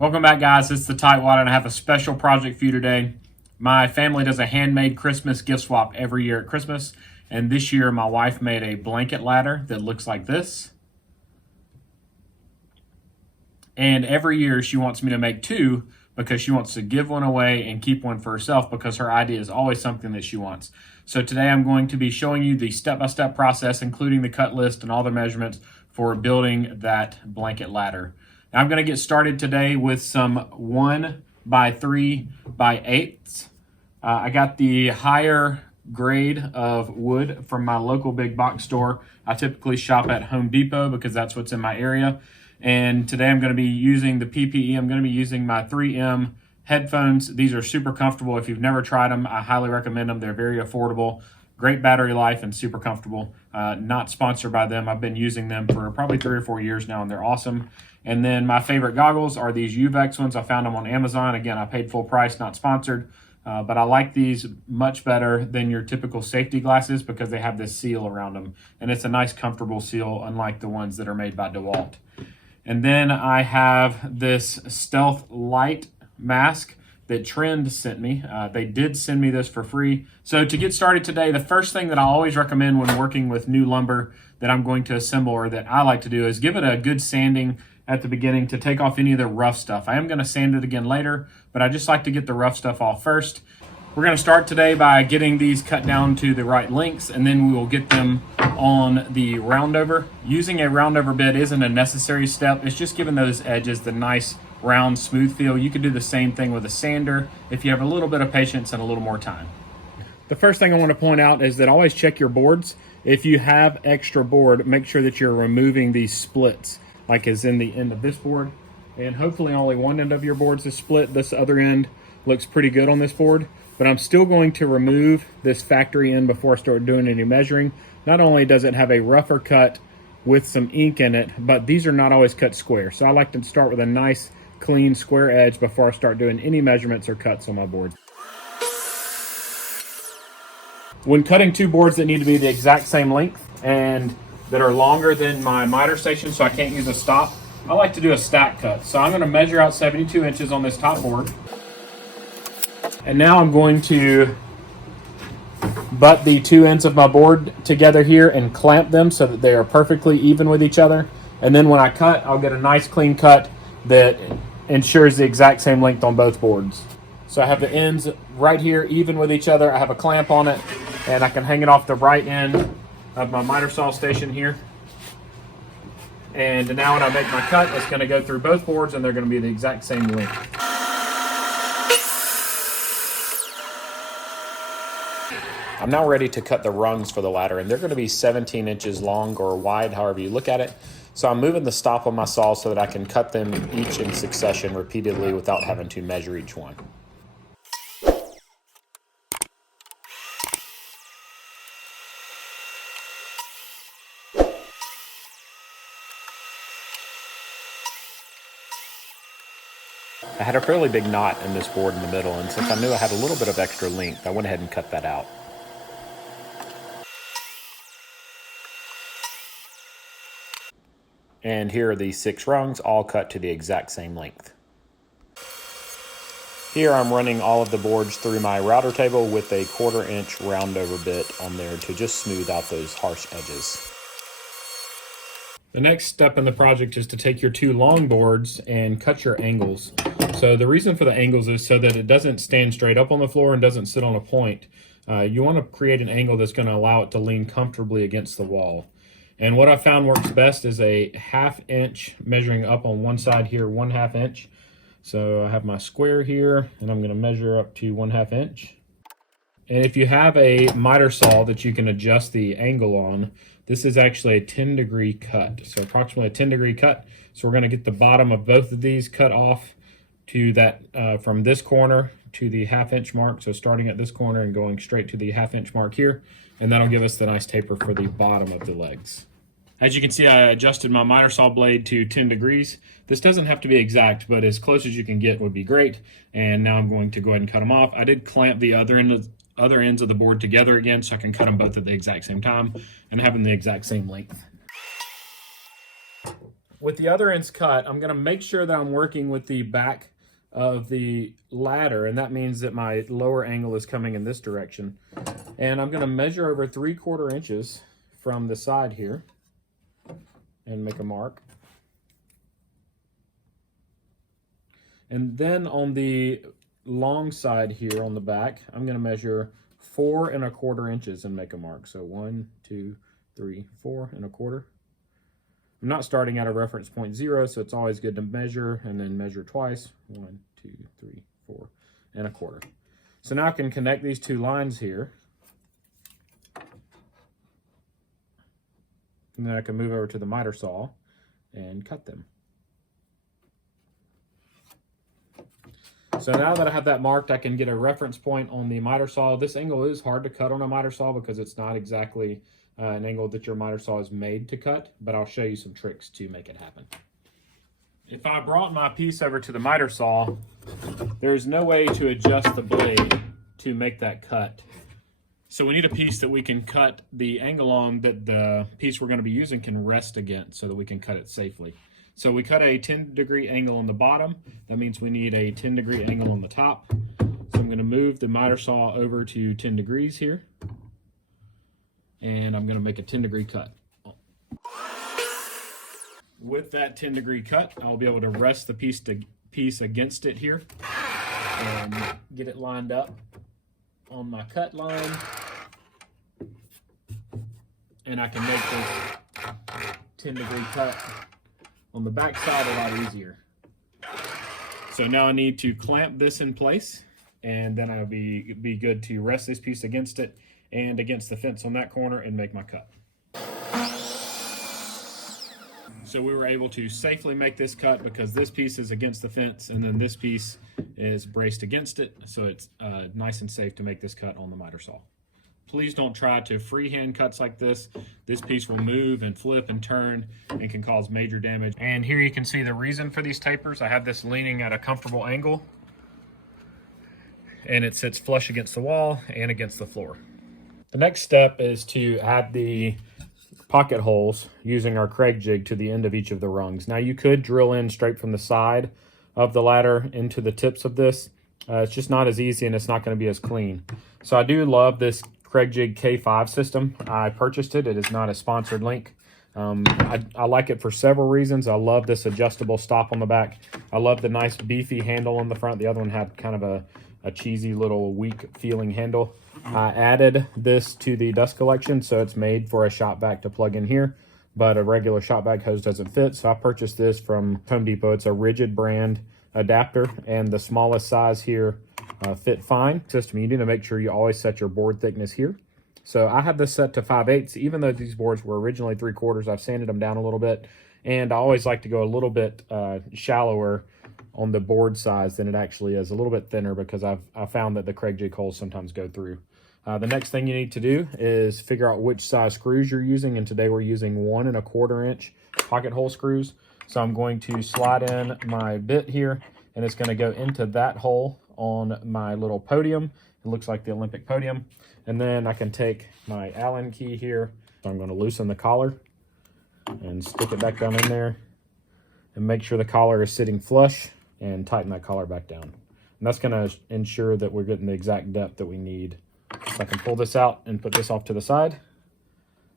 Welcome back, guys. It's the Tightwad, and I have a special project for you today. My family does a handmade Christmas gift swap every year at Christmas, and this year my wife made a blanket ladder that looks like this. And every year she wants me to make two because she wants to give one away and keep one for herself because her idea is always something that she wants. So today I'm going to be showing you the step-by-step process, including the cut list and all the measurements for building that blanket ladder. Now I'm going to get started today with some 1x3x8. I got the higher grade of wood from my local big box store. I typically shop at Home Depot because that's what's in my area. And today I'm going to be using the PPE. I'm going to be using my 3M headphones. These are super comfortable. If you've never tried them, I highly recommend them. They're very affordable, great battery life, and super comfortable. Not sponsored by them. I've been using them for probably 3 or 4 years now, and they're awesome. And then my favorite goggles are these UVEX ones. I found them on Amazon. Again, I paid full price, not sponsored. But I like these much better than your typical safety glasses because they have this seal around them. And it's a nice, comfortable seal, unlike the ones that are made by DeWalt. And then I have this stealth light mask that Trend sent me. They did send me this for free. So to get started today, the first thing that I always recommend when working with new lumber that I'm going to assemble, or that I like to do, is give it a good sanding at the beginning to take off any of the rough stuff. I am going to sand it again later, but I just like to get the rough stuff off first. We're going to start today by getting these cut down to the right lengths, and then we will get them on the roundover. Using a roundover bit isn't a necessary step. It's just giving those edges the nice round smooth feel. You could do the same thing with a sander if you have a little bit of patience and a little more time. The first thing I want to point out is that always check your boards. If you have extra board, make sure that you're removing these splits, like is in the end of this board. And hopefully only one end of your board is split. This other end looks pretty good on this board, but I'm still going to remove this factory end before I start doing any measuring. Not only does it have a rougher cut with some ink in it, but these are not always cut square. So I like to start with a nice clean square edge before I start doing any measurements or cuts on my board. When cutting two boards that need to be the exact same length and that are longer than my miter station, so I can't use a stop, I like to do a stack cut. So I'm going to measure out 72 inches on this top board. And now I'm going to butt the two ends of my board together here and clamp them so that they are perfectly even with each other. And then when I cut, I'll get a nice clean cut that ensures the exact same length on both boards. So I have the ends right here even with each other. I have a clamp on it, and I can hang it off the right end of my miter saw station here. And now when I make my cut, it's going to go through both boards and they're going to be the exact same length. I'm now ready to cut the rungs for the ladder, and they're going to be 17 inches long or wide, however you look at it. So I'm moving the stop on my saw so that I can cut them each in succession repeatedly without having to measure each one. I had a fairly big knot in this board in the middle, and since I knew I had a little bit of extra length, I went ahead and cut that out. And here are the 6 rungs, all cut to the exact same length. Here I'm running all of the boards through my router table with a 1/4 inch roundover bit on there to just smooth out those harsh edges. The next step in the project is to take your 2 long boards and cut your angles. So the reason for the angles is so that it doesn't stand straight up on the floor and doesn't sit on a point. You want to create an angle that's going to allow it to lean comfortably against the wall. And what I found works best is a 1/2 inch measuring up on one side here, 1/2 inch. So I have my square here, and I'm going to measure up to 1/2 inch. And if you have a miter saw that you can adjust the angle on, this is actually a 10-degree cut. So approximately a 10-degree cut. So we're going to get the bottom of both of these cut off to that from this corner to the 1/2 inch mark. So starting at this corner and going straight to the 1/2 inch mark here. And that'll give us the nice taper for the bottom of the legs. As you can see, I adjusted my miter saw blade to 10 degrees. This doesn't have to be exact, but as close as you can get would be great. And now I'm going to go ahead and cut them off. I did clamp the other ends of the board together again so I can cut them both at the exact same time and have them the exact same length. with the other ends cut, I'm gonna make sure that I'm working with the back of the ladder, and that means that my lower angle is coming in this direction. And I'm gonna measure over 3/4 inches from the side here and make a mark. And then on the long side here on the back, I'm gonna measure 4 1/4 inches and make a mark. So 1, 2, 3, 4 1/4. I'm not starting at a reference point 0, so it's always good to measure and then measure twice. 1, 2, 3, 4 1/4. So now I can connect these two lines here. And then I can move over to the miter saw and cut them. So now that I have that marked, I can get a reference point on the miter saw. This angle is hard to cut on a miter saw because it's not exactly an angle that your miter saw is made to cut, but I'll show you some tricks to make it happen. If I brought my piece over to the miter saw, there's no way to adjust the blade to make that cut. So we need a piece that we can cut the angle on that the piece we're going to be using can rest against so that we can cut it safely. So we cut a 10-degree angle on the bottom. That means we need a 10-degree angle on the top. So I'm going to move the miter saw over to 10 degrees here. And I'm going to make a 10-degree cut. With that 10-degree cut, I'll be able to rest the piece against it here and get it lined up on my cut line. And I can make this 10-degree cut on the back side a lot easier. So now I need to clamp this in place, and then I'll be good to rest this piece against it and against the fence on that corner and make my cut. So we were able to safely make this cut because this piece is against the fence and then this piece is braced against it, so it's nice and safe to make this cut on the miter saw. Please don't try to freehand cuts like this. This piece will move and flip and turn and can cause major damage. And here you can see the reason for these tapers. I have this leaning at a comfortable angle and it sits flush against the wall and against the floor. The next step is to add the pocket holes using our Kreg jig to the end of each of the rungs. Now you could drill in straight from the side of the ladder into the tips of this. It's just not as easy and it's not going to be as clean. So I do love this Kreg Jig K5 system. I purchased it. It is not a sponsored link. I like it for several reasons. I love this adjustable stop on the back. I love the nice beefy handle on the front. The other one had kind of a cheesy little weak feeling handle. I added this to the dust collection, so it's made for a shop vac to plug in here, but a regular shop vac hose doesn't fit. So I purchased this from Home Depot. It's a rigid brand adapter, and the smallest size here fit fine. System, you need to make sure you always set your board thickness here. So I had this set to 5/8. Even though these boards were originally 3/4, I've sanded them down a little bit, and I always like to go a little bit shallower on the board size than it actually is, a little bit thinner, because I've found that the Kreg jig holes sometimes go through. The next thing you need to do is figure out which size screws you're using, and today we're using 1 1/4 inch pocket hole screws. So I'm going to slide in my bit here, and it's going to go into that hole on my little podium. It looks like the Olympic podium. And then I can take my Allen key here. So I'm going to loosen the collar and stick it back down in there and make sure the collar is sitting flush and tighten that collar back down. And that's going to ensure that we're getting the exact depth that we need. So I can pull this out and put this off to the side.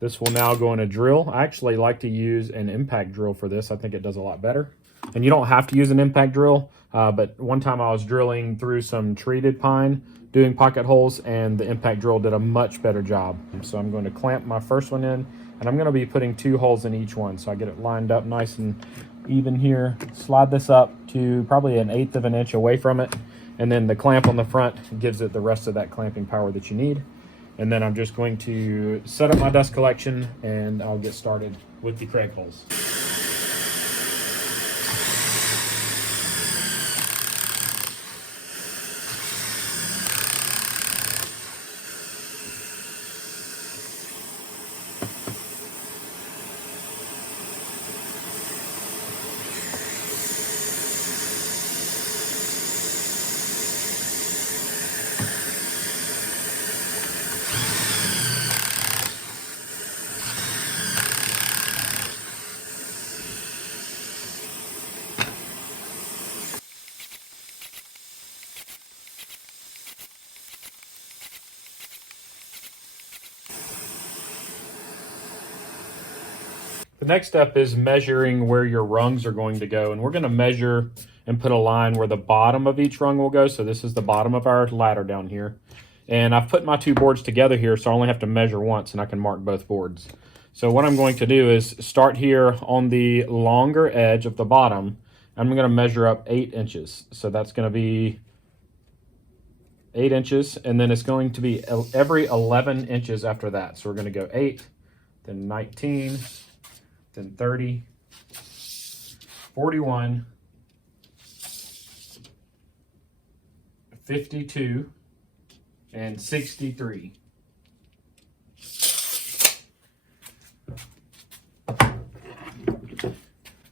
This will now go in a drill. I actually like to use an impact drill for this. I think it does a lot better. And you don't have to use an impact drill, but one time I was drilling through some treated pine doing pocket holes, and the impact drill did a much better job. So I'm going to clamp my first one in, and I'm going to be putting 2 holes in each one, so I get it lined up nice and even here. Slide this up to probably 1/8 of an inch away from it, and then the clamp on the front gives it the rest of that clamping power that you need. And then I'm just going to set up my dust collection, and I'll get started with the Kreg holes. The next step is measuring where your rungs are going to go, and we're going to measure and put a line where the bottom of each rung will go. So this is the bottom of our ladder down here. And I've put my two boards together here, so I only have to measure once and I can mark both boards. So what I'm going to do is start here on the longer edge of the bottom. I'm going to measure up 8 inches. So that's going to be 8 inches, and then it's going to be every 11 inches after that. So we're going to go 8, then 19, then 30, 41, 52, and 63.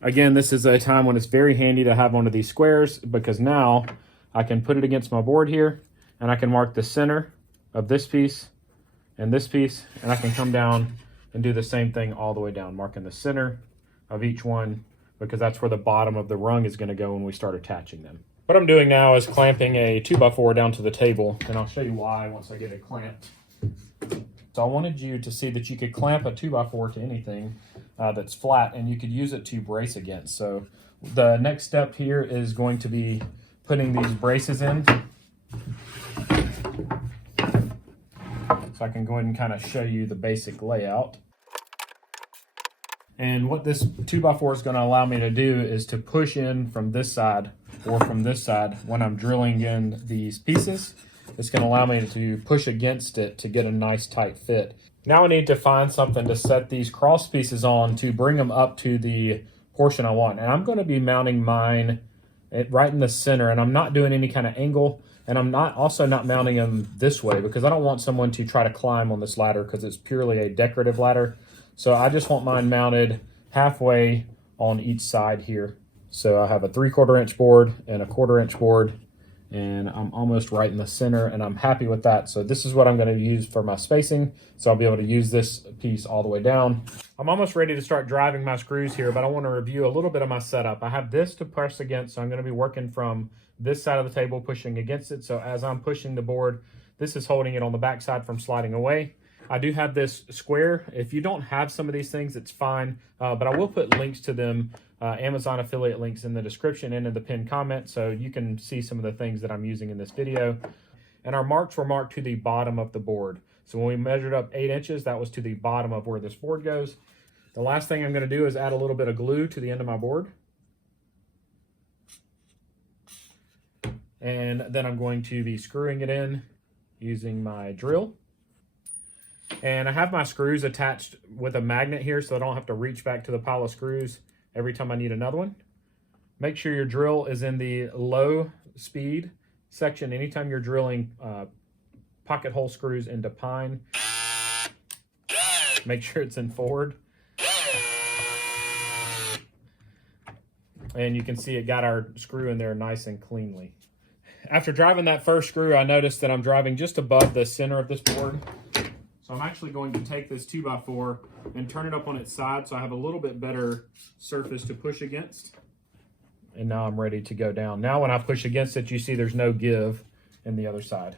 Again, this is a time when it's very handy to have one of these squares, because now I can put it against my board here and I can mark the center of this piece and this piece, and I can come down and do the same thing all the way down, marking the center of each one, because that's where the bottom of the rung is going to go when we start attaching them. What I'm doing now is clamping a 2x4 down to the table, and I'll show you why once I get it clamped. So I wanted you to see that you could clamp a 2x4 to anything that's flat, and you could use it to brace against. So the next step here is going to be putting these braces in. So I can go ahead and kind of show you the basic layout. And what this 2x4 is going to allow me to do is to push in from this side or from this side when I'm drilling in these pieces. It's going to allow me to push against it to get a nice tight fit. Now I need to find something to set these cross pieces on to bring them up to the portion I want. And I'm going to be mounting mine right in the center, and I'm not doing any kind of angle, and I'm also not mounting them this way because I don't want someone to try to climb on this ladder because it's purely a decorative ladder. So I just want mine mounted halfway on each side here. So I have a 3/4 inch board and a 1/4 inch board, and I'm almost right in the center, and I'm happy with that. So this is what I'm going to use for my spacing. So I'll be able to use this piece all the way down. I'm almost ready to start driving my screws here, but I want to review a little bit of my setup. I have this to press against, so I'm going to be working from this side of the table, pushing against it. So as I'm pushing the board, this is holding it on the back side from sliding away. I do have this square. If you don't have some of these things, it's fine, but I will put links to them, Amazon affiliate links, in the description and in the pinned comment, so you can see some of the things that I'm using in this video. And our marks were marked to the bottom of the board. So when we measured up 8 inches, that was to the bottom of where this board goes. The last thing I'm going to do is add a little bit of glue to the end of my board. And then I'm going to be screwing it in using my drill. And I have my screws attached with a magnet here, so I don't have to reach back to the pile of screws every time I need another one. Make sure your drill is in the low speed section anytime you're drilling pocket hole screws into pine. Make sure it's in forward. And you can see it got our screw in there nice and cleanly. After driving that first screw, I noticed that I'm driving just above the center of this board. So I'm actually going to take this 2x4 and turn it up on its side so I have a little bit better surface to push against. And now I'm ready to go down. Now when I push against it, you see there's no give in the other side.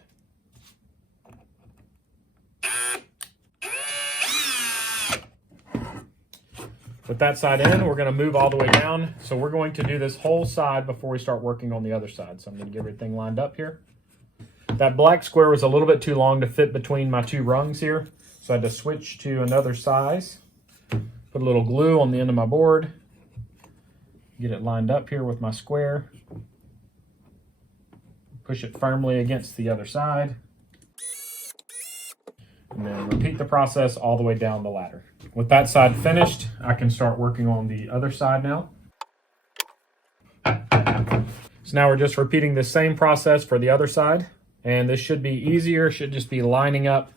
With that side in, we're going to move all the way down. So we're going to do this whole side before we start working on the other side. So I'm going to get everything lined up here. That black square was a little bit too long to fit between my two rungs here, so I had to switch to another size. Put a little glue on the end of my board. Get it lined up here with my square. Push it firmly against the other side. And then repeat the process all the way down the ladder. With that side finished, I can start working on the other side now. So now we're just repeating the same process for the other side. And this should be easier, should just be lining up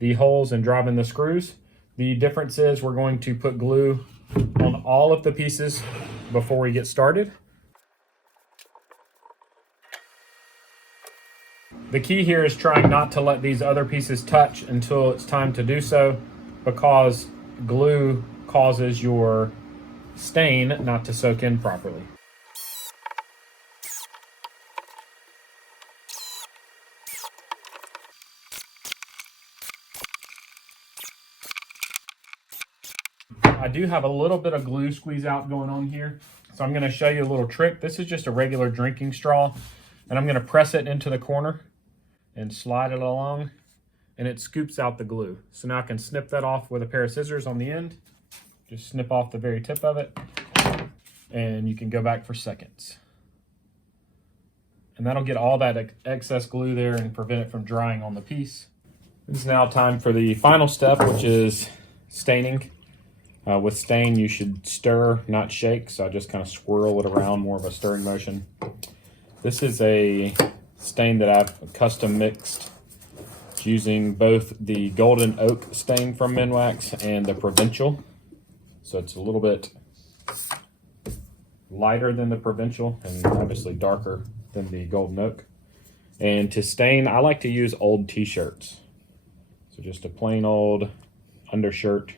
the holes and driving the screws. The difference is we're going to put glue on all of the pieces before we get started. The key here is trying not to let these other pieces touch until it's time to do so, because glue causes your stain not to soak in properly. I do have a little bit of glue squeeze out going on here. So I'm gonna show you a little trick. This is just a regular drinking straw, and I'm gonna press it into the corner and slide it along, and it scoops out the glue. So now I can snip that off with a pair of scissors on the end. Just snip off the very tip of it, and you can go back for seconds. And that'll get all that excess glue there and prevent it from drying on the piece. It's now time for the final step, which is staining. With stain, you should stir, not shake, so I just kind of swirl it around, more of a stirring motion. This is a stain that I've custom mixed using both the golden oak stain from Minwax and the provincial. So it's a little bit lighter than the provincial and obviously darker than the golden oak. And to stain, I like to use old t-shirts. So just a plain old undershirt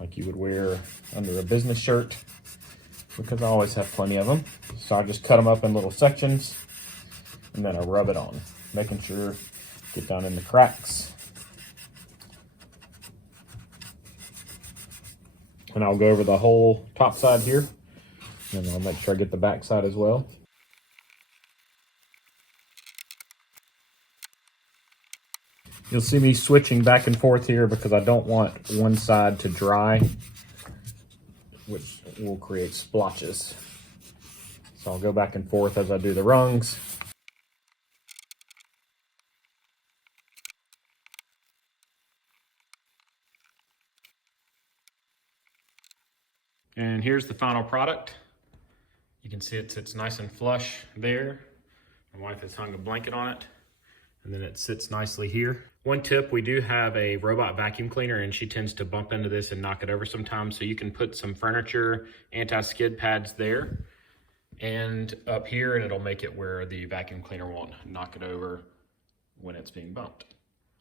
like you would wear under a business shirt, because I always have plenty of them. So I just cut them up in little sections and then I rub it on, making sure get down in the cracks. And I'll go over the whole top side here, and I'll make sure I get the back side as well. You'll see me switching back and forth here because I don't want one side to dry, which will create splotches. So I'll go back and forth as I do the rungs. And here's the final product. You can see it sits nice and flush there. My wife has hung a blanket on it, and then it sits nicely here. One tip, we do have a robot vacuum cleaner, and she tends to bump into this and knock it over sometimes, so you can put some furniture anti-skid pads there and up here, and it'll make it where the vacuum cleaner won't knock it over when it's being bumped.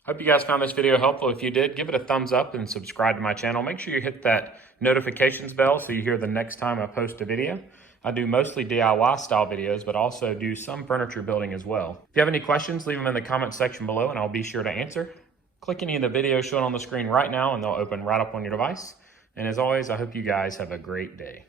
Hope you guys found this video helpful. If you did, give it a thumbs up and subscribe to my channel. Make sure you hit that notifications bell so you hear the next time I post a video. I do mostly DIY style videos, but also do some furniture building as well. If you have any questions, leave them in the comment section below and I'll be sure to answer. Click any of the videos shown on the screen right now and they'll open right up on your device. And as always, I hope you guys have a great day.